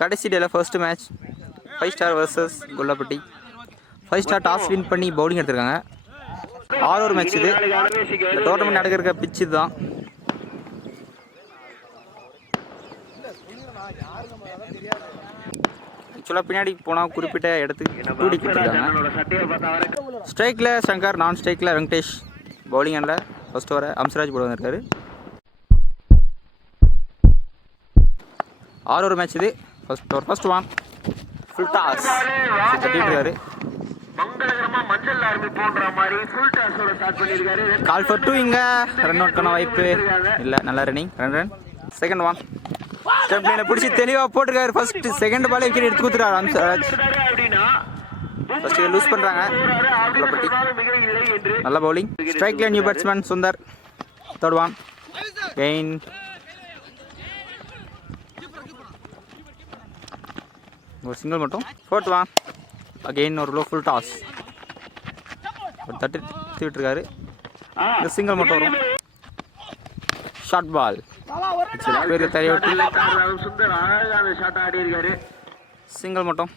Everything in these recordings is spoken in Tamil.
கடைசி டேல first match 5 star versus Kollapatti. 5 star toss win பண்ணி பவுலிங் எடுத்திருக்காங்க. 6 மேட்ச் இது. இந்த டோர்னமெண்ட் நடக்கிற பிட்ச் இதுதான். ஆக்சுவலாக பின்னாடி போனால் குறிப்பிட்ட இடத்துக்கு டூடி கொடுத்துருக்காங்க. ஸ்ட்ரைக்கில் சங்கர், நான் ஸ்ட்ரைக்கில் வெங்கடேஷ். பவுலிங் அண்டில் ஃபர்ஸ்ட் ஓவரை அம்சராஜ் போட வந்திருக்காரு. 6 மேட்ச் இது. ஃபர்ஸ்ட் ஒன் ஃபுல் டாஸ் கட்டிட்டு கால் ஃபார் 2. இங்கே ரன் அவுட்கான வாய்ப்பு இல்லை. நல்ல running. Run. Second one step லைனை பிடிச்சி தெளிவாக போட்டிருக்காரு. ஃபர்ஸ்ட் செகண்ட் பாலே விக்கெட் எடுத்து கொடுத்துருக்காரு அம்சராஜ். ஃபர்ஸ்ட் லூஸ் பண்ணுறாங்க கொல்லப்பட்டி. நல்ல பவுலிங். ஸ்ட்ரைக்ல new batsman Sundar. Third one again. ஒரு சிங்கிள் மட்டும். ஃபோர்த் ஒன் அகெயின் ஒரு லோ ஃபுல் டாஸ். ஒரு தட்டு விட்டுருக்காரு. இந்த சிங்கிள் மட்டும் வரும். ஷார்ட் பால் சிங்கிள் மட்டும்.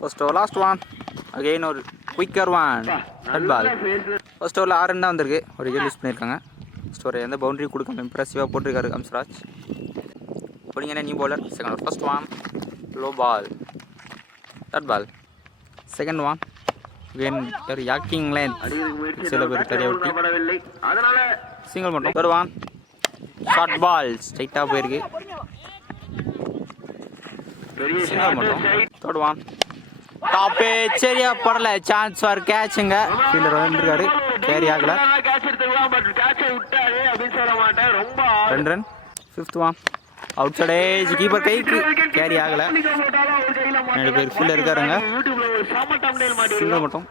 First over last one again ஒரு quicker one short ball. First ஓவரில் 6 ரன் தான் வந்திருக்கு. ஒரு விக்கெட் யூஸ் பண்ணியிருக்காங்க. ஃபர்ஸ்ட் ஓவர் எந்த பவுண்டரி கொடுக்காம இம்ப்ரெசிவாக போட்டிருக்காரு அம்சராஜ். போலிங்கன்னா new bowler. Second over first one low பால் short ball. Second one again ஒரு யாக்கிங் லைன் சில பேர் தரையை விட்டு சிங்கிள் மட்டும். தேர்ட் ஒன் ஷார்ட் பால் ஸ்ட்ரைட்டாக போயிருக்கு. சிங்கிள் மட்டும். தேர்ட் ஒன் டாப்பே சரியா படல. சான்ஸ் ஃபார் கேட்சுங்க. ஃபீல்டர் வந்துருக்காரு. கேரி ஆகல. 2 run. Fifth one outside edge keeper கைக்கு கேரி ஆகல. 2 பேர் ஃபீல்டர் இருக்காருங்க. சிங்கிள் மட்டும்.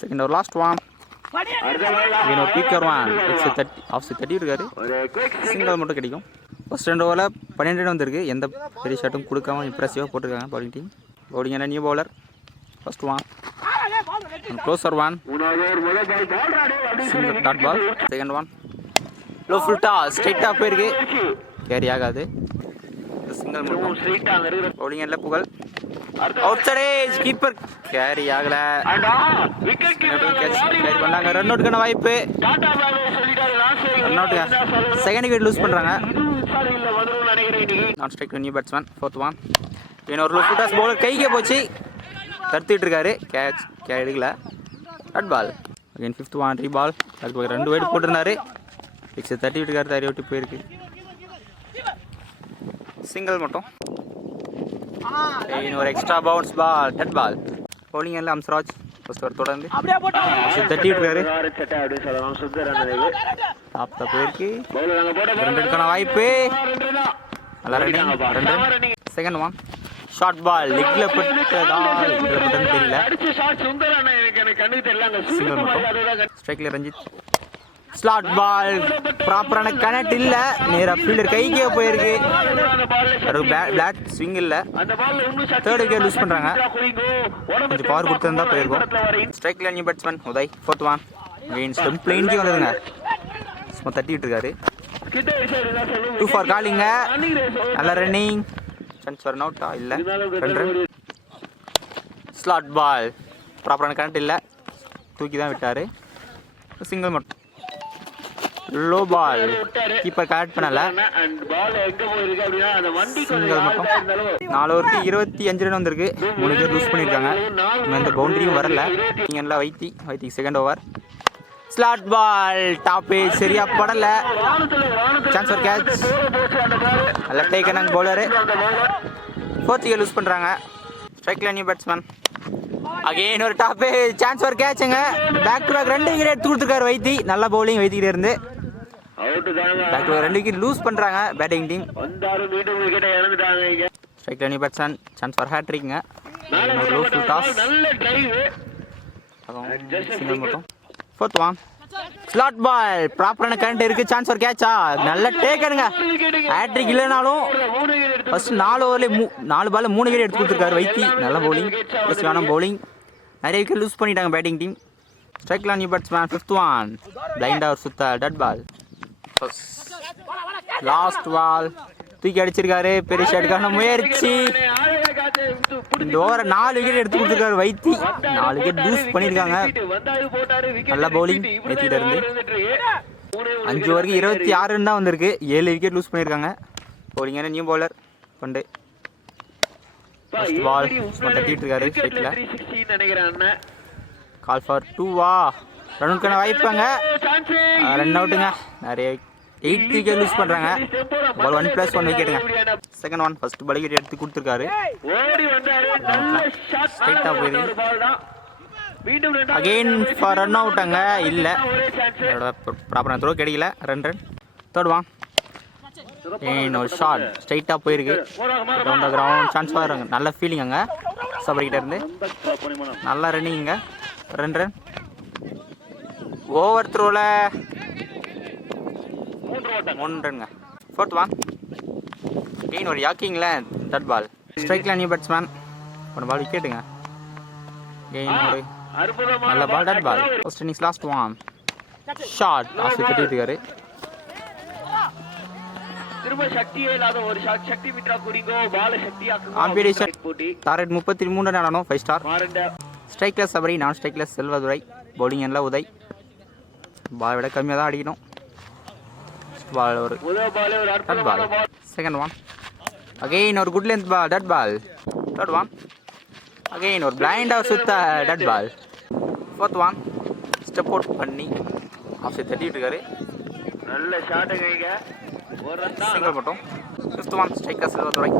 செகண்ட் ஓவர் லாஸ்ட் ஒன் ஒரு குயிக்கர் ஒன் ஆஃப் 30 இருக்காரு. சிங்கிள் மட்டும் கிடைக்கும். ஃபர்ஸ்ட் 2 ஓவரில் 12 ரன் வந்திருக்கு. எந்த பெரிய ஷாட்டும் கொடுக்காம இம்ப்ரெசிவாக போட்டிருக்காங்க பவுலிங் டீம். பவுலிங் என்ன new bowler. First one closer one single dot ball. Second one low full toss ஸ்ட்ரைட்டாக போயிருக்கு. கேரி ஆகாது. சிங்கிள் மட்டும். பவுலிங் எல்லாம் புகழ் outside edge keeper carry ஆகல. கேரி பண்ணாங்க. ரன் அவுட்கான வாய்ப்பு. ரன் அவுட்டுங்க. செகண்ட் விக்கெட் லூஸ் பண்ணுறாங்க. Non strike new batsman. Fourth one இன்னொரு லோ ஃபுல் டாஸ் பவுலர் கைக்கே போச்சு. தடுத்துட்டு இருக்காரு. கேட்ச் எடுக்கல. Short ball again fifth one ரீ பால். அதுக்கு 2 வைடு போட்டிருந்தாரு. 6 தட்டி விட்டுருக்காரு. தறி விட்டு போயிருக்கு. சிங்கிள் மட்டும். ஒரு எக்ஸ்ட்ரா பவுன்ஸ் பால் டெட் பால். பவுலிங் எல்லாம் அம்சராஜ் ஃபர்ஸ்ட் ஓவர் தொடர்ந்து தட்டி விட்டுருக்காரு. டாப்ல போயிருக்கு. ரன்னுக்கான வாய்ப்பு. நல்லா running. Second one short ball லெக்ல பட்டதா தெரியல. சிங்கிள் மட்டும். ஸ்ட்ரைக்ல ரஞ்சித். ஸ்லாட் பால் ப்ராப்பரான கனெக்ட் இல்ல. நேரா ஃபீல்டர் கைக்கே போயிருக்கு. பிளாட் ஸ்விங் இல்ல. தேர்ட் விக்கெட் லூஸ் பண்றாங்க. கொஞ்சம் பவர் கொடுத்திருந்தா போயிருக்கும். ஸ்ட்ரைக்ல new batsman Uday. Fourth one again stump பிளேன்கே வந்ததுங்க. சும்மா தட்டி விட்டுருக்காரு. 2 ஃபார் காலிங்க. நல்ல ரன்னிங். சான்ஸ் ஃபார் அவுட்டா இல்ல. 2 ரன். ஸ்லாட் பால் ப்ராப்பரான கனெக்ட் இல்ல. தூக்கி தான் விட்டாரு. சிங்கிள் மட்டும். லோ பால் கீப்பர் கனெக்ட் பண்ணல. சிங்கிள் மட்டும். 4 ஓவருக்கு 25 ரன் வந்திருக்கு. 3 விக்கெட் லூஸ் பண்ணியிருக்காங்க. இந்த பவுண்டரியும் வரல. நீங்கள் எல்லாம் Vaithi second over slot ball top edge சரியா படல. Chance for catch. லெஃப்ட் ஹை கனங் பவுலரு. ஃபோர்த் விக்கெட் லூஸ் பண்ணுறாங்க. ஸ்ட்ரைக்ல நியூ பேட்ஸ்மேன் அகைன் ஒரு டாப் ஏஜ் சான்ஸ் ஃபார் கேட்சுங்க. பேக் டு பேக் 2 விக்கெட் எடுத்து கொடுத்துருக்காரு வைத்தி. நல்ல பவுலிங் வைத்திக்கிட்டே இருந்து. பேக் டு 2 விக்கெட் லூஸ் பண்ணுறாங்க பேட்டிங் டீம். ஸ்ட்ரைக்ல நியூ பேட்ஸ்மேன் சான்ஸ் ஃபார் ஹேட்ரிக்ங்க. லோ ஃபுல் டாஸ் சிங்கிள் மட்டும். ஃபோர்த் ஒன் ஸ்லாட் பால் ப்ராப்பரான கரண்ட் இருக்கு. சான்ஸ் ஃபார் கேட்சா. நல்ல டேக்கனுங்க. ஹேட்ரிக் இல்லைனாலும் ஃபர்ஸ்ட் 4 ஓவர்லேயே 4 பால் 3 விக்கெட் எடுத்து கொடுத்துருக்காரு வைத்தி. நல்ல பவுலிங். வேணும் பவுலிங். நிறைய விக்கெட் லூஸ் பண்ணிட்டாங்க பேட்டிங் டீம். ஸ்ட்ரைக்ல new batsman. Fifth one blind அவர் சுத்த டட் பால். லாஸ்ட் பால் தூக்கி அடிச்சிருக்காரு. பெரிய ஷாட்டுக்கான முயற்சி. இந்த ஓவரை 4 விக்கெட் எடுத்து கொடுத்துருக்காரு வைத்தி. 4 விக்கெட் லூஸ் பண்ணியிருக்காங்க. நல்ல பவுலிங் வைத்திட்ட இருந்து. 5 ஓவருக்கு 26 ரன் தான் வந்திருக்கு. 7 விக்கெட் லூஸ் பண்ணியிருக்காங்க. பவுலிங்கான நியூ பவுலர் கொண்டு பால் தட்டிட்டு இருக்காரு ஸ்ட்ரைட்ல. Call for 2வா ரனுக்கான வாய்ப்பாங்க. ரன் அவுட்டுங்க. நிறைய 8 விக்கெட் லூஸ் பண்ணுறாங்க. பால் 1+1 விக்கெட்டுங்க. Second one first ball wicket எடுத்து கொடுத்துருக்காரு. ஸ்ட்ரைட்டாக போயிருக்கு. அகெயின் ஃபார் ரன் அவுட்டாங்க. இல்லை ப்ராப்பரான த்ரோ கிடைக்கல. Run third one. ஒரு ஷாட் ஸ்ட்ரைட்டாக போயிருக்கு. கிரவுண்ட் சான்ஸ் வராங்க. நல்ல ஃபீலிங் அங்கே சபரிக்கிட்ட இருந்து. நல்லா ரன்னிங்க. ரன் ஓவர் த்ரோவில் 3 ரன்ங்க. Fourth one. கெயின் ஒரு யாக்கிங்கில் தட் பால். ஸ்ட்ரைக்கில் நியூ பேட்ஸ்மேன். ஒரு பால் விக்கெட்டுங்க. கெயின் ஒரு நல்ல ball dot ball. First innings last one. Shot off கட்டிட்டு இருக்காரு. டார்கெட் 33 ரன் ஆடணும். 5 ஸ்டார். ஸ்ட்ரைக்லெஸ் சபரி, நான் ஸ்ட்ரைக்லெஸ் செல்வதுரை. பவுலிங் எல்லாம் உதய். பால் விட கம்மியாக தான் அடிக்கணும். பால் ஒரு பால். Second one. அகெயின் ஒரு good length ball dot ball. Third one. Again ஒரு பிளைண்டாக சுத்த dot ball. Fourth one. Step out பண்ணி ஆஃப் சைட் தட்டிட்டு இருக்காரு. நல்ல ஷாட் கைங்க. சிங்கிள் மட்டும். Fifth one. ஸ்ட்ரைக்கர் செல்வதுரை.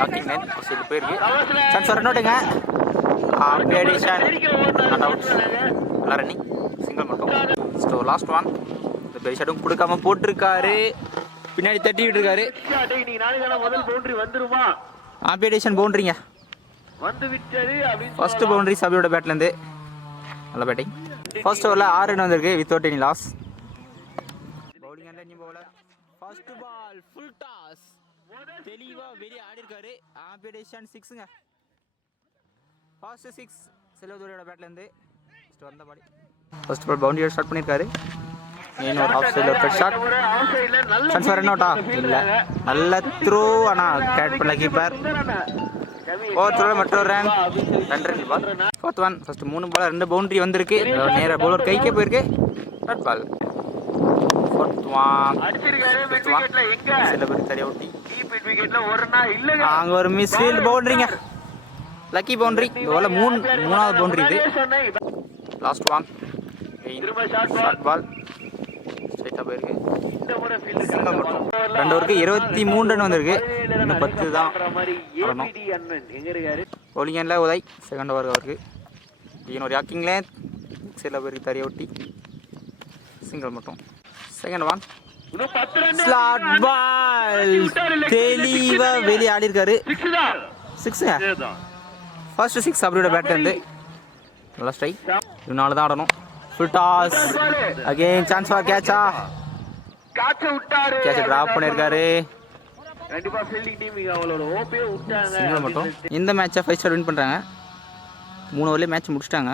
யாக்கிங் லைன் சைடு போயிருக்கு. சான்ஸ் ரன் அவுட்டுங்க. Not out. நல்லா ரன்னிங். சிங்கிள் மட்டும். So last one. இந்த பெரிய ஷாட்டும் கொடுக்காம போட்டிருக்காரு. பின்னாடி தட்டிக்கிட்டு இருக்காரு. ஆம்பியடேஷன் பவுண்டரிங்க. ஃபர்ஸ்ட் பவுண்டரி சபியோட பேட்லேருந்து. நல்ல பேட்டிங். ஃபர்ஸ்ட் ஓவரில் 6 ரன் வந்திருக்கு without any loss. Bowling and new bowler. First ball full toss. தெளிவாக வெளியே ஆடி இருக்காரு. ஆம்பியடேஷன் 6ங்க. ஃபர்ஸ்ட் 6 செல்வதுரையோட பேட்லேருந்து. வந்த பாடி ஃபர்ஸ்ட் பால் பவுண்டரியோட ஸ்டார்ட் பண்ணியிருக்காரு. இன்னொரு ஆஃப் சைடில் ஒரு ஷாட். சான்ஸ் ரன் அவுட்டா? இல்லை. நல்ல த்ரோ. ஆனால் கேட் பண்ணல கீப்பர். ஓவர் த்ரோவில் மற்றொரு run. 2 run ball. Fourth one. First 3 ball 2 boundary வந்திருக்கு. நேராக பவுலர் கைக்கே போயிருக்கு. Dot ball. Fourth one. சில பேர் சரியாக ஊட்டி. அங்கே ஒரு மிஸ் ஃபீல்ட் பவுண்டரிங்க. Lucky boundary. இதுவரை மூணாவது பவுண்டரி இது. Last one. ஷார்ட் பால் ஸ்ட்ரைட்டாக போயிருக்கு. சிங்கிள் மட்டும். 2 ஓவருக்கு 23 ரன் வந்திருக்கு. இன்னும் 10 தான் வரணும். பவுலிங் எண்ணில் உதய். செகண்ட் ஓவர் அவருக்கு. இன்னொரு யாக்கிங்கில் சைடில் போயிருக்கு. தறியை ஒட்டி சிங்கிள் மட்டும். Second one. ஸ்லாட் பால் தெளிவாக வெளியே ஆடி இருக்காரு. 6ங்க. ஃபர்ஸ்ட் 6 அப்படியோட பேட்லேருந்து. நல்லா ஸ்ட்ரைக். இதனால தான் ஆடணும். Full toss. Again chance for கேட்சா. கேட்சை டிராப் பண்ணியிருக்காரு. சிங்கிள் மட்டும். இந்த மேட்சை 5 ஸ்டார் வின் பண்ணுறாங்க. 3 ஓவர்லேயே மேட்ச் முடிச்சிட்டாங்க.